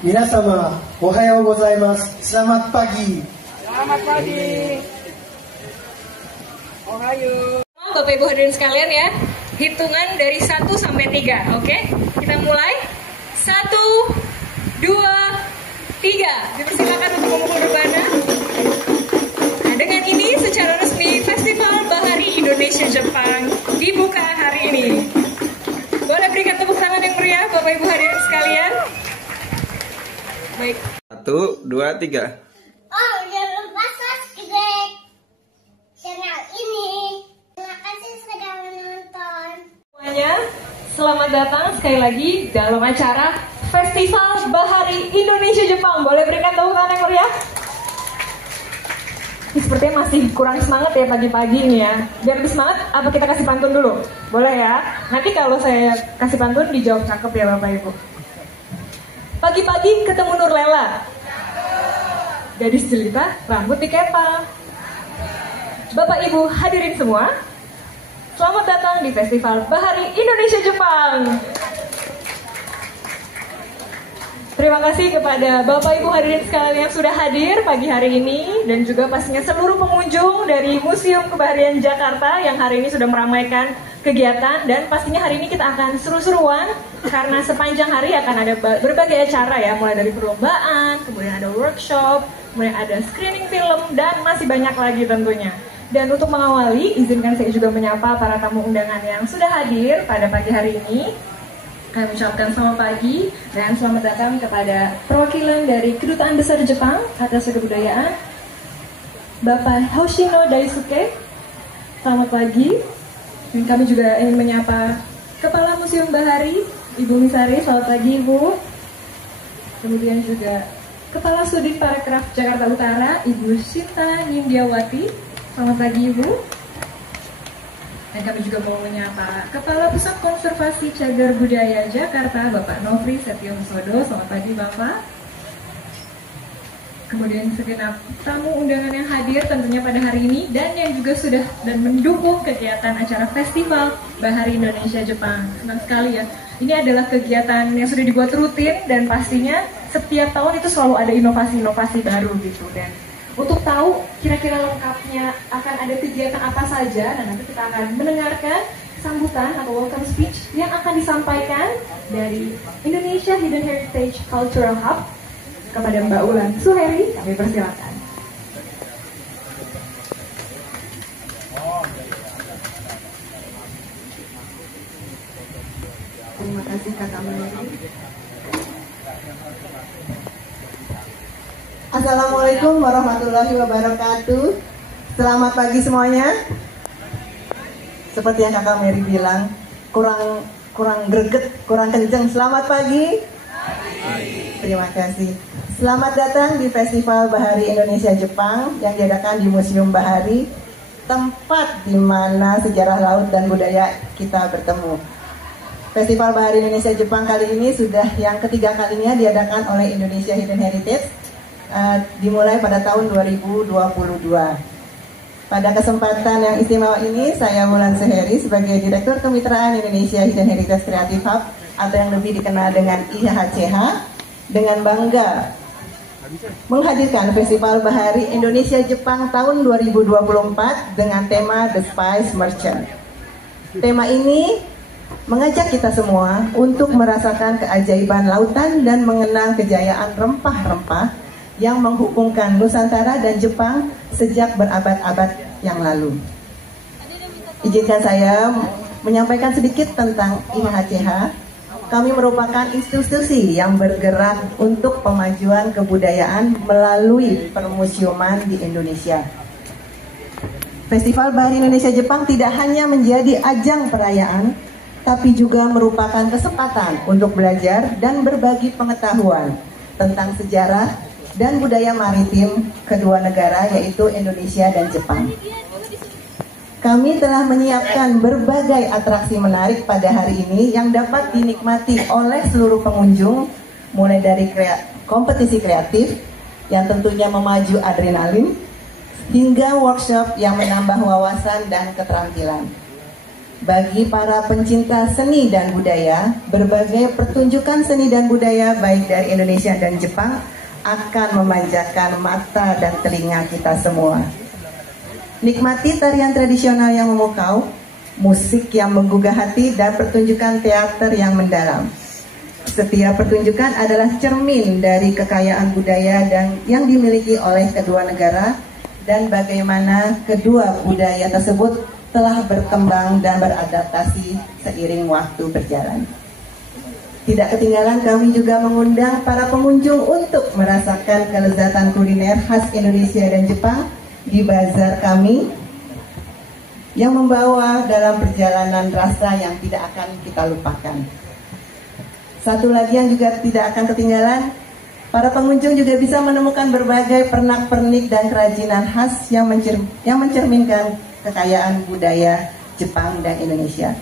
Minasama, ohayou gozaimasu. Selamat pagi. Selamat pagi. Ohayo. Bapak Ibu hadirin sekalian ya, hitungan dari 1 sampai 3, oke? Kita mulai. 1, 2, 3. Dipersilakan untuk memukul rebana. Nah, dengan ini secara resmi Festival Bahari Indonesia Jepang dibuka hari ini. Boleh berikan tepuk tangan yang meriah Bapak Ibu hadirin sekalian. Baik. 1, 2, 3. Oh, jangan lupa subscribe channel ini. Terima kasih sudah menonton. Semuanya, selamat datang sekali lagi dalam acara Festival Bahari Indonesia Jepang. Boleh berikan tepuk tangan yang meriah? Ini sepertinya masih kurang semangat ya pagi-pagi ini ya. Biar lebih semangat, apa kita kasih pantun dulu? Boleh ya? Nanti kalau saya kasih pantun dijawab cakep ya Bapak Ibu. Pagi-pagi ketemu Nurlela. Gadis jelita, rambut dikepang. Bapak Ibu hadirin semua, selamat datang di Festival Bahari Indonesia Jepang. Terima kasih kepada Bapak Ibu hadirin sekalian yang sudah hadir pagi hari ini, dan juga pastinya seluruh pengunjung dari Museum Kebaharian Jakarta yang hari ini sudah meramaikan kegiatan. Dan pastinya hari ini kita akan seru-seruan karena sepanjang hari akan ada berbagai acara ya, mulai dari perlombaan, kemudian ada workshop, kemudian ada screening film, dan masih banyak lagi tentunya. Dan untuk mengawali, izinkan saya juga menyapa para tamu undangan yang sudah hadir pada pagi hari ini. Kami ucapkan selamat pagi dan selamat datang kepada perwakilan dari Kedutaan Besar Jepang atas Kebudayaan, Bapak Hoshino Daisuke. Selamat pagi. Dan kami juga ingin menyapa Kepala Museum Bahari, Ibu Misari. Selamat pagi, Ibu. Kemudian juga Kepala Sudin Parekraf Jakarta Utara, Ibu Sinta Nindiawati. Selamat pagi, Ibu. Dan kami juga mau menyapa Kepala Pusat Konservasi Cagar Budaya Jakarta, Bapak Nofri Setiohusodo. Selamat pagi, Bapak. Kemudian segenap tamu undangan yang hadir tentunya pada hari ini, dan yang juga sudah dan mendukung kegiatan acara Festival Bahari Indonesia Jepang. Senang sekali ya. Ini adalah kegiatan yang sudah dibuat rutin, dan pastinya setiap tahun itu selalu ada inovasi-inovasi baru gitu. Dan untuk tahu kira-kira lengkapnya akan ada kegiatan apa saja, dan nanti kita akan mendengarkan sambutan atau welcome speech yang akan disampaikan dari Indonesia Hidden Heritage Cultural Hub kepada Mbak Ulan Suheri. Kami persilakan. Terima kasih Kakak Mary. Assalamualaikum warahmatullahi wabarakatuh. Selamat pagi semuanya. Seperti yang Kakak Mary bilang, kurang greget, kurang kenceng. Selamat pagi. Terima kasih. Selamat datang di Festival Bahari Indonesia Jepang yang diadakan di Museum Bahari, tempat di mana sejarah laut dan budaya kita bertemu. Festival Bahari Indonesia Jepang kali ini sudah yang ketiga kalinya diadakan oleh Indonesia Hidden Heritage, dimulai pada tahun 2022. Pada kesempatan yang istimewa ini, saya Wulan Suheri sebagai Direktur Kemitraan Indonesia Hidden Heritage Creative Hub atau yang lebih dikenal dengan IHCH, dengan bangga menghadirkan Festival Bahari Indonesia Jepang tahun 2024 dengan tema The Spice Merchant. Tema ini mengajak kita semua untuk merasakan keajaiban lautan dan mengenang kejayaan rempah-rempah yang menghubungkan Nusantara dan Jepang sejak berabad-abad yang lalu. Izinkan saya menyampaikan sedikit tentang IHCH. Kami merupakan institusi yang bergerak untuk pemajuan kebudayaan melalui permusiuman di Indonesia. Festival Bahari Indonesia Jepang tidak hanya menjadi ajang perayaan, tapi juga merupakan kesempatan untuk belajar dan berbagi pengetahuan tentang sejarah dan budaya maritim kedua negara, yaitu Indonesia dan Jepang. Kami telah menyiapkan berbagai atraksi menarik pada hari ini yang dapat dinikmati oleh seluruh pengunjung, mulai dari kompetisi kreatif yang tentunya memacu adrenalin, hingga workshop yang menambah wawasan dan keterampilan. Bagi para pencinta seni dan budaya, berbagai pertunjukan seni dan budaya baik dari Indonesia dan Jepang akan memanjakan mata dan telinga kita semua. Nikmati tarian tradisional yang memukau, musik yang menggugah hati, dan pertunjukan teater yang mendalam. Setiap pertunjukan adalah cermin dari kekayaan budaya dan yang dimiliki oleh kedua negara dan bagaimana kedua budaya tersebut telah berkembang dan beradaptasi seiring waktu berjalan. Tidak ketinggalan kami juga mengundang para pengunjung untuk merasakan kelezatan kuliner khas Indonesia dan Jepang di bazar kami yang membawa dalam perjalanan rasa yang tidak akan kita lupakan. Satu lagi yang juga tidak akan ketinggalan, para pengunjung juga bisa menemukan berbagai pernak-pernik dan kerajinan khas yang mencerminkan kekayaan budaya Jepang dan Indonesia.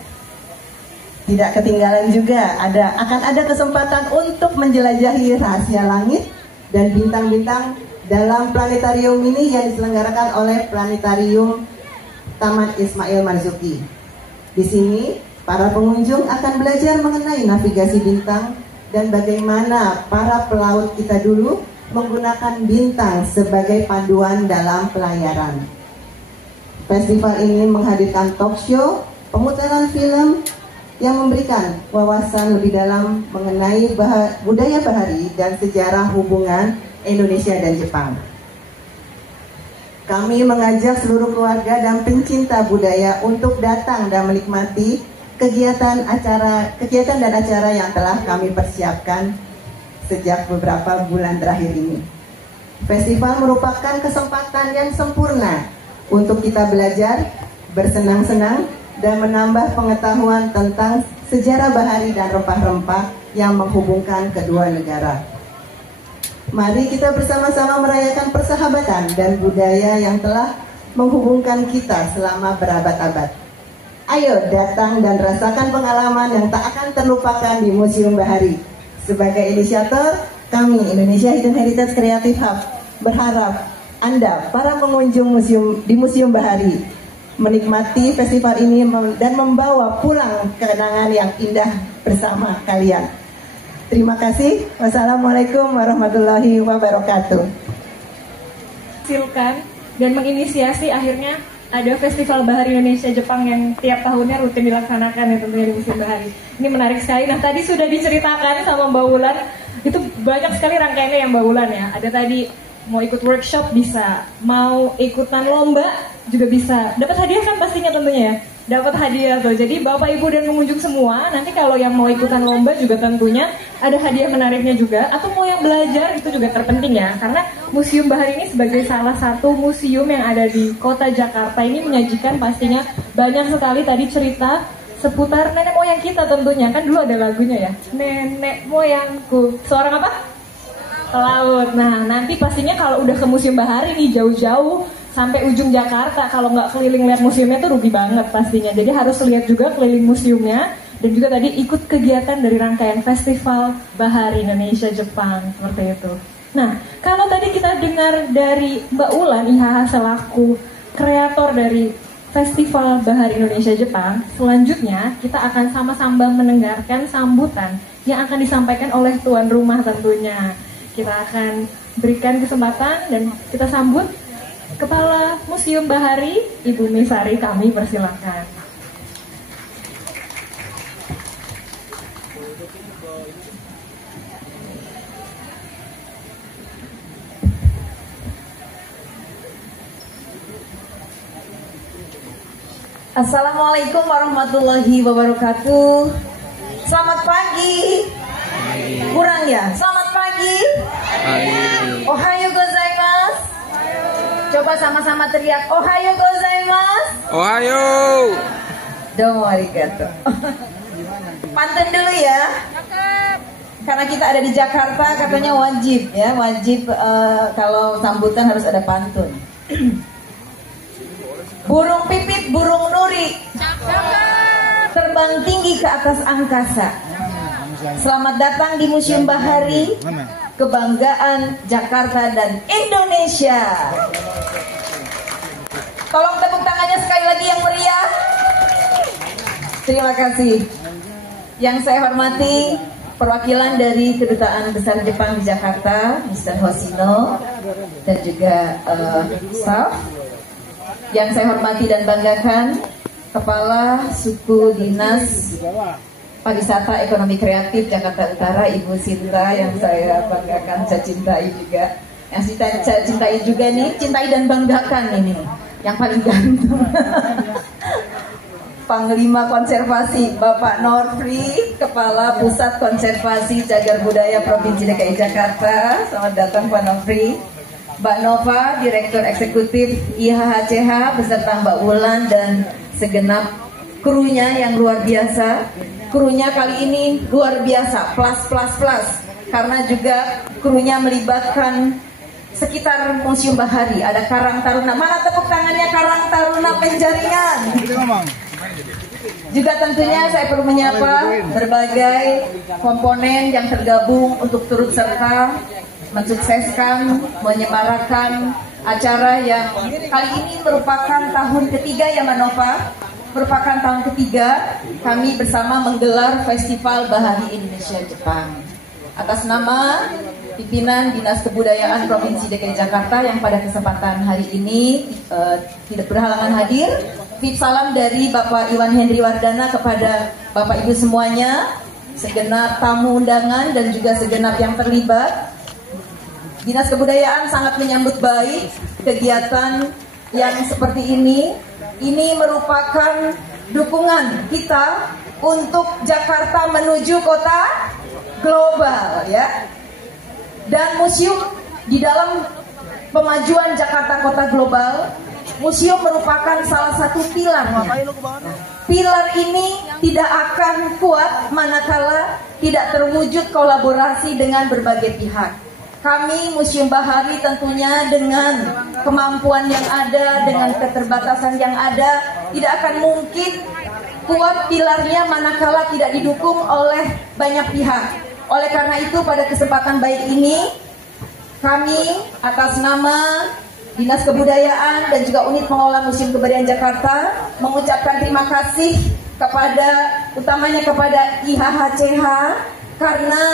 Tidak ketinggalan juga akan ada kesempatan untuk menjelajahi rahasia langit dan bintang-bintang dalam planetarium ini yang diselenggarakan oleh Planetarium Taman Ismail Marzuki. Di sini, para pengunjung akan belajar mengenai navigasi bintang dan bagaimana para pelaut kita dulu menggunakan bintang sebagai panduan dalam pelayaran. Festival ini menghadirkan talk show, pemutaran film yang memberikan wawasan lebih dalam mengenai budaya bahari dan sejarah hubungan Indonesia dan Jepang. Kami mengajak seluruh keluarga dan pencinta budaya untuk datang dan menikmati kegiatan dan acara yang telah kami persiapkan sejak beberapa bulan terakhir ini. Festival merupakan kesempatan yang sempurna untuk kita belajar, bersenang-senang, dan menambah pengetahuan tentang sejarah bahari dan rempah-rempah yang menghubungkan kedua negara. Mari kita bersama-sama merayakan persahabatan dan budaya yang telah menghubungkan kita selama berabad-abad. Ayo datang dan rasakan pengalaman yang tak akan terlupakan di Museum Bahari. Sebagai inisiator, kami Indonesia Hidden Heritage Creative Hub berharap Anda, para pengunjung Museum Bahari, menikmati festival ini dan membawa pulang kenangan yang indah bersama kalian. Terima kasih. Wassalamualaikum warahmatullahi wabarakatuh. Silakan dan menginisiasi akhirnya ada Festival Bahari Indonesia Jepang yang tiap tahunnya rutin dilaksanakan ya tentunya di Museum Bahari. Ini menarik sekali. Nah tadi sudah diceritakan sama Mbak Wulan, itu banyak sekali rangkaiannya yang Mbak Wulan ya. Ada tadi mau ikut workshop bisa, mau ikutan lomba juga bisa. Dapat hadiah kan pastinya tentunya ya. Dapat hadiah tuh. Jadi Bapak Ibu dan pengunjung semua, nanti kalau yang mau ikutan lomba juga tentunya ada hadiah menariknya juga. Atau mau yang belajar itu juga terpenting ya. Karena Museum Bahari ini sebagai salah satu museum yang ada di kota Jakarta ini menyajikan pastinya banyak sekali tadi cerita seputar nenek moyang kita tentunya. Kan dulu ada lagunya ya, nenek moyangku. Seorang apa? Pelaut. Nah nanti pastinya kalau udah ke Museum Bahari nih jauh-jauh sampai ujung Jakarta, kalau nggak keliling lihat museumnya tuh rugi banget pastinya. Jadi harus lihat juga keliling museumnya dan juga tadi ikut kegiatan dari rangkaian Festival Bahari Indonesia Jepang seperti itu. Nah kalau tadi kita dengar dari Mbak Wulan IHH selaku kreator dari Festival Bahari Indonesia Jepang, selanjutnya kita akan sama-sama mendengarkan sambutan yang akan disampaikan oleh tuan rumah tentunya. Kita akan berikan kesempatan dan kita sambut Kepala Museum Bahari, Ibu Misari, kami persilakan. Assalamualaikum warahmatullahi wabarakatuh. Selamat pagi. Kurang ya? Selamat pagi. Ohayo gozaimasu. Coba sama-sama teriak Ohayo gozaimasu. Ohayo. Domo arigato. Pantun dulu ya. Karena kita ada di Jakarta katanya wajib ya, wajib kalau sambutan harus ada pantun. Burung pipit, burung nuri, terbang tinggi ke atas angkasa. Selamat datang di Museum Bahari, kebanggaan Jakarta dan Indonesia. Tolong tepuk tangannya sekali lagi yang meriah. Terima kasih. Yang saya hormati perwakilan dari Kedutaan Besar Jepang di Jakarta, Mr. Hoshino, dan juga staff. Yang saya hormati dan banggakan, Kepala Suku Dinas Pariwisata Ekonomi Kreatif Jakarta Utara, Ibu Sinta, yang saya banggakan, saya cintai juga. Yang saya cintai juga nih, cintai dan banggakan ini, yang paling ganteng. Panglima Konservasi Bapak Norfri, Kepala Pusat Konservasi Cagar Budaya Provinsi DKI Jakarta. Selamat datang Pak Norfri. Mbak Nova, Direktur Eksekutif IHHCH, beserta Mbak Wulan dan segenap krunya yang luar biasa. Krunya kali ini luar biasa, plus. Karena juga krunya melibatkan sekitar Museum Bahari. Ada Karang Taruna. Mana tepuk tangannya Karang Taruna Penjaringan? Juga tentunya saya perlu menyapa berbagai komponen yang tergabung untuk turut serta mensukseskan, menyemarakan acara yang kali ini merupakan tahun ketiga ya Mbak Nova. Merupakan tahun ketiga kami bersama menggelar Festival Bahari Indonesia Jepang. Atas nama pimpinan Dinas Kebudayaan Provinsi DKI Jakarta yang pada kesempatan hari ini tidak berhalangan hadir, titip salam dari Bapak Iwan Hendri Wardana kepada Bapak Ibu semuanya, segenap tamu undangan dan juga segenap yang terlibat. Dinas Kebudayaan sangat menyambut baik kegiatan yang seperti ini. Ini merupakan dukungan kita untuk Jakarta menuju kota global ya. Dan museum di dalam pemajuan Jakarta kota global, museum merupakan salah satu pilarnya. Pilar ini tidak akan kuat manakala tidak terwujud kolaborasi dengan berbagai pihak. Kami Museum Bahari tentunya dengan kemampuan yang ada, dengan keterbatasan yang ada, tidak akan mungkin kuat pilarnya manakala tidak didukung oleh banyak pihak. Oleh karena itu pada kesempatan baik ini, kami atas nama Dinas Kebudayaan dan juga Unit Pengelola Museum Kebudayaan Jakarta mengucapkan terima kasih kepada, utamanya kepada IHHCH, karena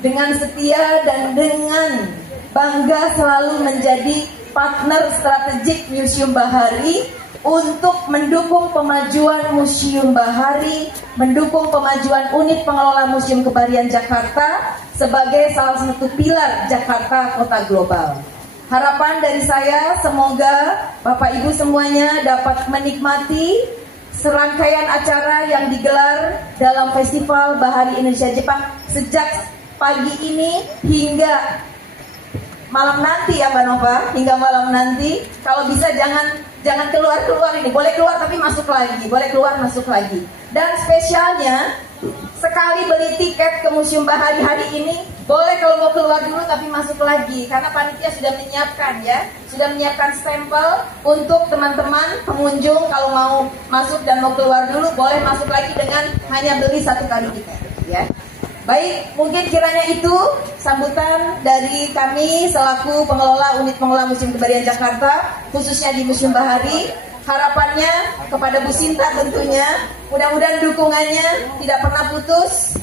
dengan setia dan dengan bangga selalu menjadi partner strategik Museum Bahari untuk mendukung pemajuan Museum Bahari, mendukung pemajuan Unit Pengelola Museum Kebaharian Jakarta sebagai salah satu pilar Jakarta Kota Global. Harapan dari saya semoga Bapak Ibu semuanya dapat menikmati serangkaian acara yang digelar dalam Festival Bahari Indonesia Jepang sejak pagi ini hingga malam nanti ya Mbak Nova, hingga malam nanti. Kalau bisa jangan keluar ini, boleh keluar tapi masuk lagi, boleh keluar masuk lagi. Dan spesialnya sekali beli tiket ke Museum Bahari hari ini, boleh kalau mau keluar dulu tapi masuk lagi, karena panitia sudah menyiapkan ya, sudah menyiapkan stempel untuk teman-teman pengunjung kalau mau masuk dan mau keluar dulu boleh masuk lagi dengan hanya beli satu kali tiket ya. Baik, mungkin kiranya itu sambutan dari kami selaku pengelola Unit Pengelola Museum Kebaharian Jakarta, khususnya di Museum Bahari. Harapannya kepada Bu Sinta tentunya, mudah-mudahan dukungannya tidak pernah putus.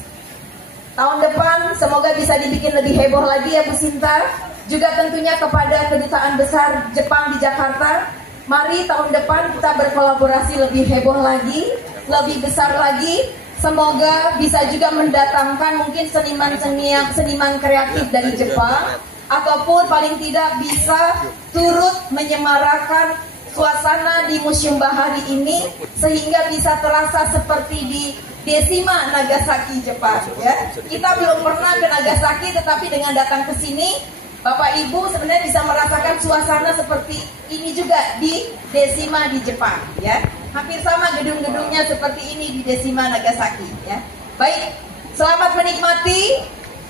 Tahun depan semoga bisa dibikin lebih heboh lagi ya Bu Sinta. Juga tentunya kepada Kedutaan Besar Jepang di Jakarta, mari tahun depan kita berkolaborasi lebih heboh lagi, lebih besar lagi. Semoga bisa juga mendatangkan mungkin seniman kreatif dari Jepang, ataupun paling tidak bisa turut menyemarakan suasana di Museum Bahari ini sehingga bisa terasa seperti di Hiroshima, Nagasaki, Jepang ya. Kita belum pernah ke Nagasaki, tetapi dengan datang ke sini Bapak Ibu sebenarnya bisa merasakan suasana seperti ini juga di Hiroshima di Jepang ya. Hampir sama gedung-gedungnya seperti ini di Hiroshima, Nagasaki ya. Baik, selamat menikmati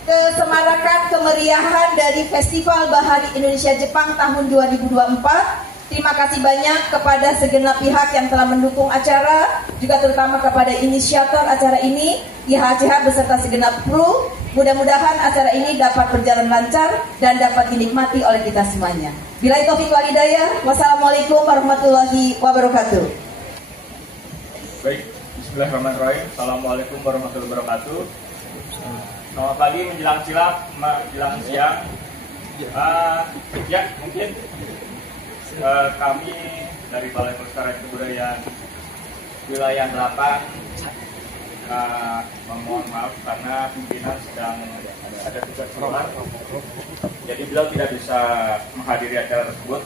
kesemarakan kemeriahan dari Festival Bahari Indonesia Jepang tahun 2024. Terima kasih banyak kepada segenap pihak yang telah mendukung acara, juga terutama kepada inisiator acara ini, IHHCH beserta segenap kru. Mudah-mudahan acara ini dapat berjalan lancar dan dapat dinikmati oleh kita semuanya. Billahi taufiq wal hidayah. Wassalamualaikum warahmatullahi wabarakatuh. Baik, Bismillahirrahmanirrahim. Assalamualaikum warahmatullahi wabarakatuh. Selamat pagi menjelang siang. Ya, mungkin kami dari Balai Pelestarian Kebudayaan Wilayah 8 memohon maaf karena pimpinan sedang ada tugas keluar, jadi beliau tidak bisa menghadiri acara tersebut.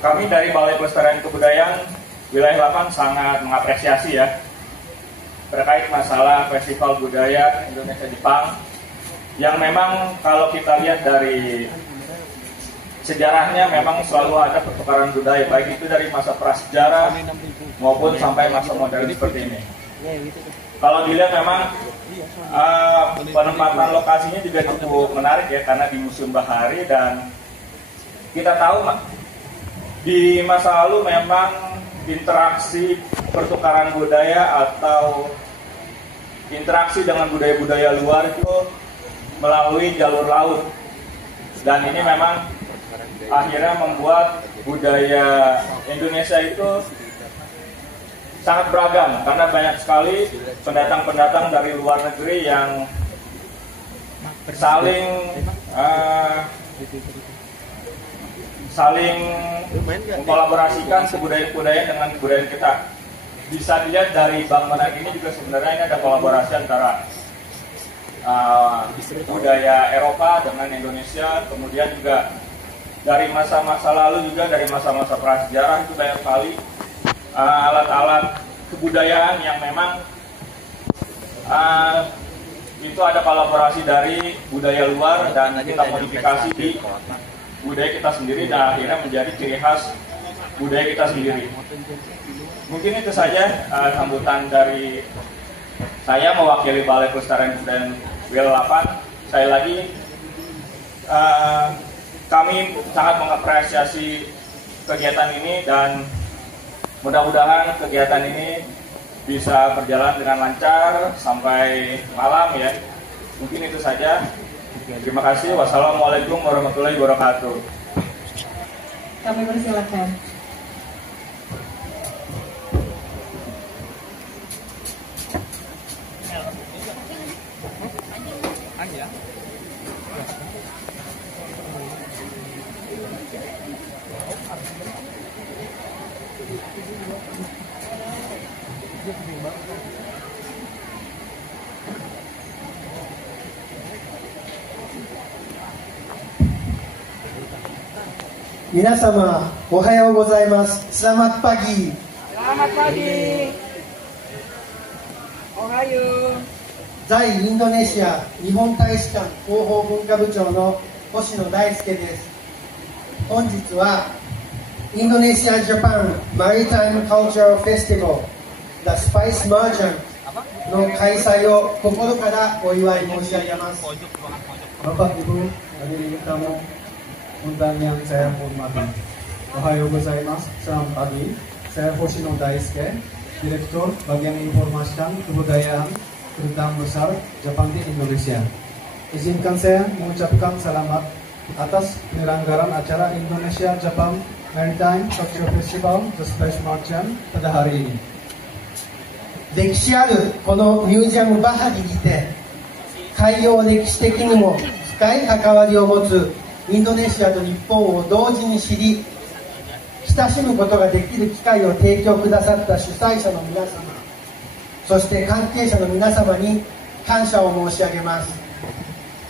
Kami dari Balai Pelestarian Kebudayaan Wilayah 8 sangat mengapresiasi ya terkait masalah Festival Budaya Indonesia Jepang yang memang kalau kita lihat dari sejarahnya memang selalu ada pertukaran budaya, baik itu dari masa prasejarah maupun sampai masa modern seperti ini. Kalau dilihat memang penempatan lokasinya juga cukup menarik ya, karena di Museum Bahari, dan kita tahu di masa lalu memang interaksi pertukaran budaya atau interaksi dengan budaya-budaya luar itu melalui jalur laut, dan ini memang akhirnya membuat budaya Indonesia itu sangat beragam karena banyak sekali pendatang-pendatang dari luar negeri yang saling mengkolaborasikan kebudayaan-kebudayaan dengan kebudayaan kita. Bisa dilihat dari bangunan ini juga sebenarnya ini ada kolaborasi antara budaya Eropa dengan Indonesia, kemudian juga dari masa-masa lalu juga dari masa-masa prasejarah itu banyak sekali alat-alat kebudayaan yang memang itu ada kolaborasi dari budaya luar dan kita modifikasi di budaya kita sendiri dan akhirnya menjadi ciri khas budaya kita sendiri. Mungkin itu saja sambutan dari saya mewakili Balai Pelestarian Kebudayaan Wilayah 8. Saya lagi kami sangat mengapresiasi kegiatan ini dan mudah-mudahan kegiatan ini bisa berjalan dengan lancar sampai malam ya. Mungkin itu saja. Terima kasih. Wassalamualaikum warahmatullahi wabarakatuh. Kami persilakan. Minasama, ohayou gozaimasu. Selamat pagi. Selamat pagi. Ohayo. 在インドネシア日本大使館広報文化部長の星野大輔です。本日はインドネシアジャパンマリタイムカルチャーフェスティバル The Spice Merchant の開催を心からお祝い申し上げます。 Bapak Ibu hadirin tamu undang yang saya hormati. Ohayou gozaimasu. Selamat pagi. Saya Hoshino Daisuke, Direktur Bagian Informasi dan Kebudayaan Kedutaan Besar Jepang di Indonesia. Izinkan saya mengucapkan selamat atas penyelenggaraan acara Indonesia Jepang Maritime Culture Festival The Spice Merchant pada hari ini. 歴史あるこのミュージアムバハリにて海洋歴史的にも深い関わりを持つインドネシアと日本を同時に知り親しむことができる機会を提供くださった主催者の皆様、そして関係者の皆様に感謝を申し上げます。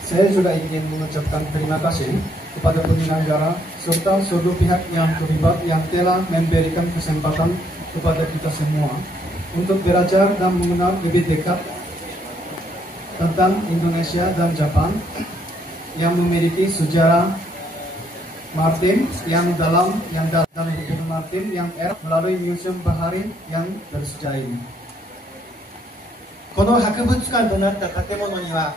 Saya juga ingin mengucapkan terima kasih kepada penyelenggara serta seluruh pihak yang terlibat yang telah memberikan kesempatan kepada kita semua untuk belajar dan mengenal lebih dekat tentang Indonesia dan Jepang yang memiliki sejarah maritim yang dalam dan hubungan maritim yang erat melalui Museum Bahari yang bersejarah ini. この博物館となった建物には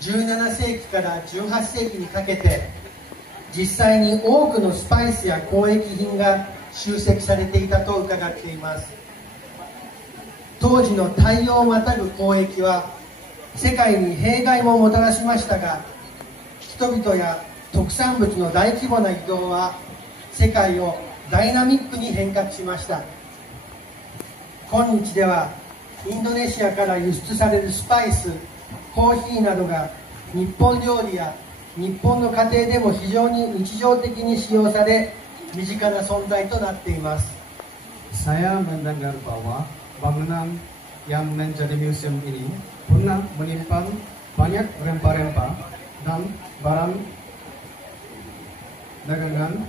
17世紀から18世紀にかけて実際に多くのスパイスや交易品が集積されていたと伺っています。当時の大洋をまたぐ交易は世界に弊害ももたらしましたが、人々や特産物の大規模な移動は世界をダイナミックに変革しました。今日ではインドネシアから輸出されるスパイス、コーヒーなどが日本料理や日本の家庭でも非常に日常的に使用され、身近な存在となっています。Saya mendengar bahwa bangunan yang menjadi museum ini pernah menyimpan banyak rempah-rempah dan barang dagangan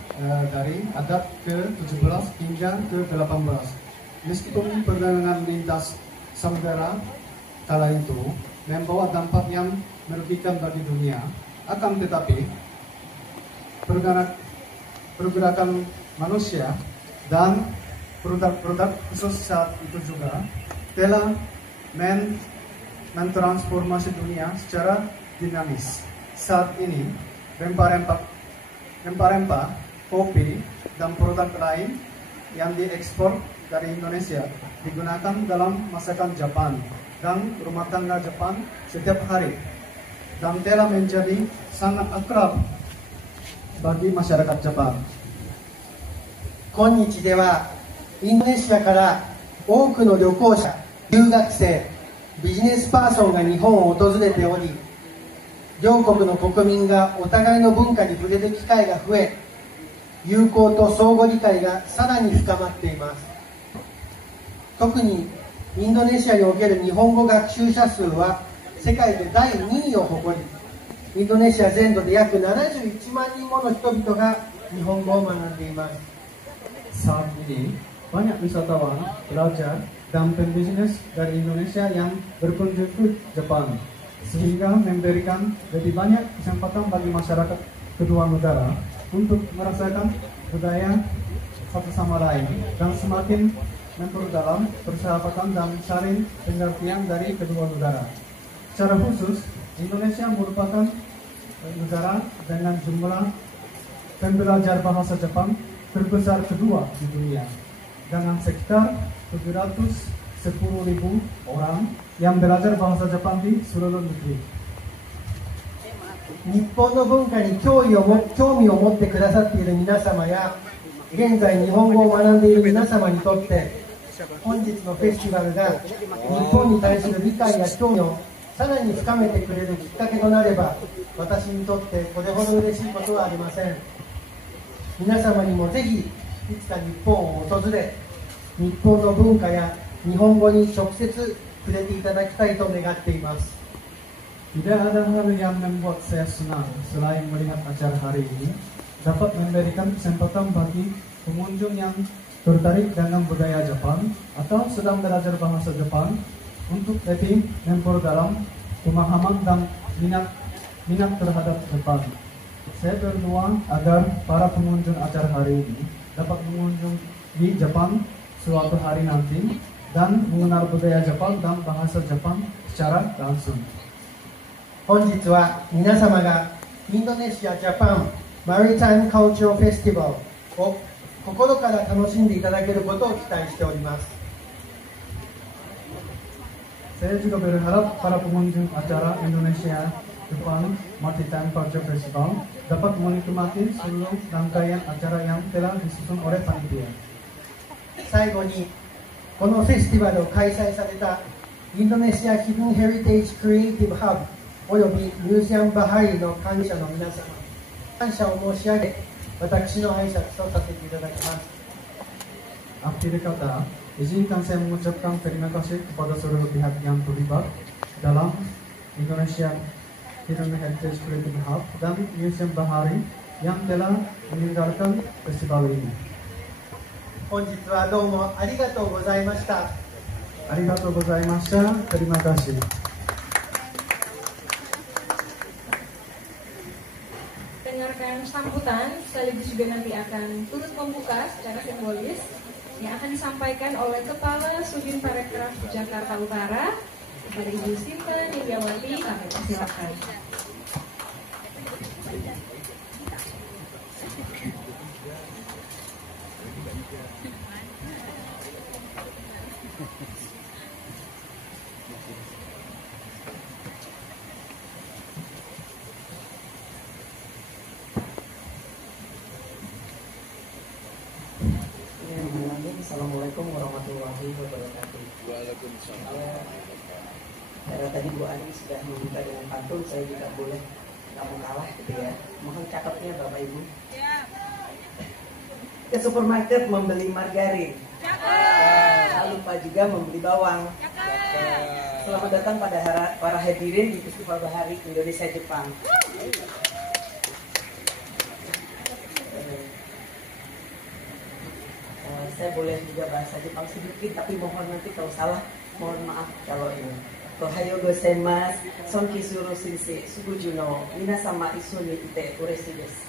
dari abad ke-17 hingga ke-18. Meskipun perdagangan lintas samudera kala itu membawa dampak yang merugikan bagi dunia, akan tetapi pergerakan manusia dan produk-produk khusus saat itu juga telah mentransformasi dunia secara dinamis. Saat ini rempah-rempah, kopi, dan produk lain yang diekspor dari Indonesia digunakan dalam masakan Jepang dan rumah tangga Jepang setiap hari dan telah menjadi sangat akrab bagi masyarakat Jepang. 今日ではインドネシアから多くの旅行者、留学生、ビジネスパーソンが日本を訪れており、両国の国民がお互いの文化に触れる機会が増え、友好と相互理解がさらに深まっています。特にインドネシアにおける日本語学習者数は世界で第2位を誇り、インドネシア全土で約71万人もの人々が日本語を学んでいます。 Saat ini banyak wisatawan, pelajar, dan pembisnis dari Indonesia yang berkunjung ke Jepang, sehingga memberikan lebih banyak kesempatan bagi masyarakat kedua negara untuk merasakan budaya satu sama lain dan semakin memperdalam persahabatan dan saling pengertian dari kedua negara. Secara khusus, Indonesia merupakan negara dengan jumlah pembelajar bahasa Jepang terbesar kedua di dunia, dengan sekitar 710.000 orang yang belajar bahasa Jepang di seluruh negeri. 日本の文化に興味を持ってくださっている皆様や、現在日本語を学んでいる皆様にとって、本日のフェスティバルが日本に対する理解や興味をさらに深めてくれるきっかけとなれば、私にとってこれほど嬉しいことはありません。皆様にもぜひいつか日本を訪れ、日本の文化や日本語に直接触れていただきたいと願っています。 Tidak ada hal yang membuat saya senang selain melihat acara hari ini dapat memberikan kesempatan bagi pengunjung yang tertarik dengan budaya Jepang atau sedang belajar bahasa Jepang untuk lebih memperdalam pemahaman dan minat terhadap Jepang. Saya berdoa agar para pengunjung acara hari ini dapat mengunjungi Jepang suatu hari nanti dan mengenal budaya Jepang dan bahasa Jepang secara langsung. 本日は皆様がインドネシア・ジャパン・マリタイム・カルチャー・フェスティバルを心から楽しんでいただけることを期待しております。 Saya juga berharap para pengunjung acara Indonesia Jepang Maritime Culture Festival dapat menikmati seluruh rangkaian acara yang telah disusun oleh panitia. 最後にこのフェスティバルを開催されたインドネシア・ヒブン・ヘリテージ・クリエイティブ・ハブおよびミュージアム・バハリの関係者の皆様、感謝を申し上げ、私の挨拶とさせていただきます。 Akhir kata, izinkan saya mengucapkan terima kasih kepada seluruh pihak yang terlibat dalam Indonesia Hidden Heritage Creative Hub dan Museum Bahari yang telah menyelenggarakan festival ini. 本日はどうもありがとうございました。 Arigatou gozaimashita. Terima kasih. Dengarkan sambutan sekaligus juga nanti akan turut membuka secara simbolis yang akan disampaikan oleh Kepala Sudin Parekraf Jakarta Utara kepada Ibu Sinta Nindiawati. Kami persilakan. Assalamualaikum warahmatullahi wabarakatuh. Karena tadi Bu Ani sudah membuka dengan pantun, saya juga boleh kamu kalah gitu ya. Mohon cakepnya Bapak Ibu. Ke supermarket membeli margarin. Jangan lupa juga membeli bawang. Selamat datang pada para hadirin di Festival Bahari Indonesia Jepang. Saya boleh juga bahasa Jepang sedikit, tapi mohon nanti kalau salah, mohon maaf kalau ini. Ohayo gozaimasu, sonkisuru sensei, suguju no minasama isu ni ite ureshi desu.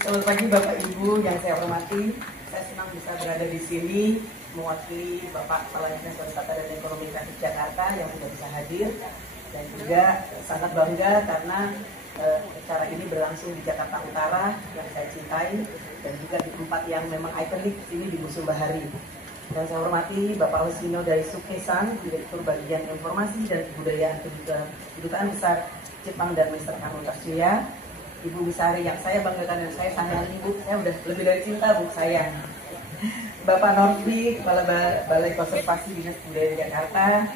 Selamat pagi Bapak Ibu yang saya hormati. Saya senang bisa berada di sini mewakili Bapak Kepala Dinas Pariwisata dan Ekonomi Kreatif Jakarta yang sudah bisa hadir, dan juga sangat bangga karena acara ini berlangsung di Jakarta Utara yang saya cintai, dan juga di tempat yang memang ikonik ini di Museum Bahari. Dan saya hormati Bapak Hoshino dari Sukesan, Direktur Bagian Informasi dan Kebudayaan Kedutaan Besar Jepang dan Mr. Kano Tatsuya, Ibu Misari yang saya banggakan dan saya sayangi Bu, saya udah lebih dari cinta Bu sayang. Bapak Norfi, Kepala Balai Konservasi Dinas Kebudayaan Jakarta,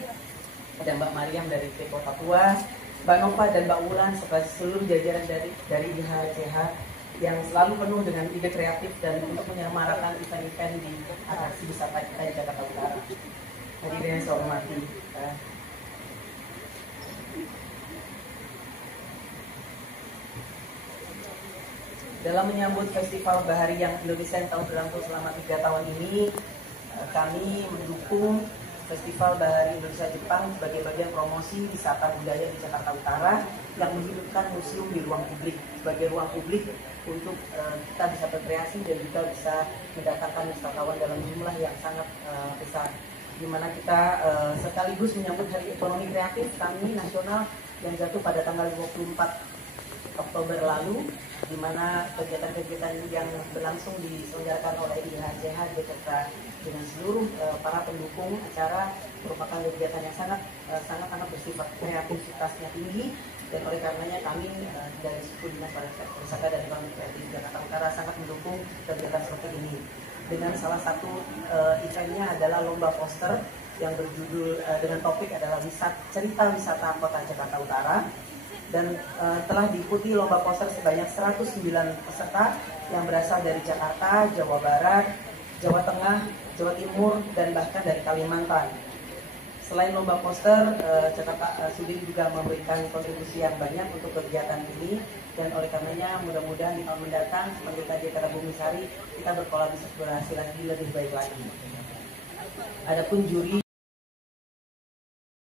ada Mbak Mariam dari Teko Papua, Mbak Nova dan Mbak Wulan serta seluruh jajaran dari IHCH yang selalu penuh dengan ide kreatif dan untuk menyemarakan event-event di atraksi wisata kita di Jakarta Utara. Hadirin yang saya hormati. Dalam menyambut Festival Bahari yang Indonesia yang telah berlangsung selama 3 tahun ini, kami mendukung Festival Bahari Indonesia Jepang sebagai bagian promosi wisata budaya di Jakarta Utara yang menghidupkan museum di ruang publik sebagai ruang publik untuk kita bisa berkreasi dan juga bisa mendatangkan wisatawan dalam jumlah yang sangat besar. Di mana kita sekaligus menyambut Hari Ekonomi Kreatif kami nasional yang jatuh pada tanggal 24 Oktober lalu, di mana kegiatan-kegiatan yang berlangsung diselenggarakan oleh IHCH beserta dengan seluruh para pendukung acara merupakan kegiatan yang sangat bersifat kreativitasnya tinggi, dan oleh karenanya kami dari suku Dinas Pariwisata dan Ekonomi Kreatif Jakarta Utara sangat mendukung kegiatan seperti ini. Dengan salah satu eventnya adalah lomba poster yang berjudul dengan topik adalah cerita wisata kota Jakarta Utara. Dan telah diikuti lomba poster sebanyak 109 peserta yang berasal dari Jakarta, Jawa Barat, Jawa Tengah, Jawa Timur, dan bahkan dari Kalimantan. Selain lomba poster, Jakarta Sudin juga memberikan kontribusi yang banyak untuk kegiatan ini, dan oleh karenanya mudah-mudahan di tahun mendatang seperti tadi kata Bu Misari, kita berkolaborasi lagi lebih baik lagi. Adapun juri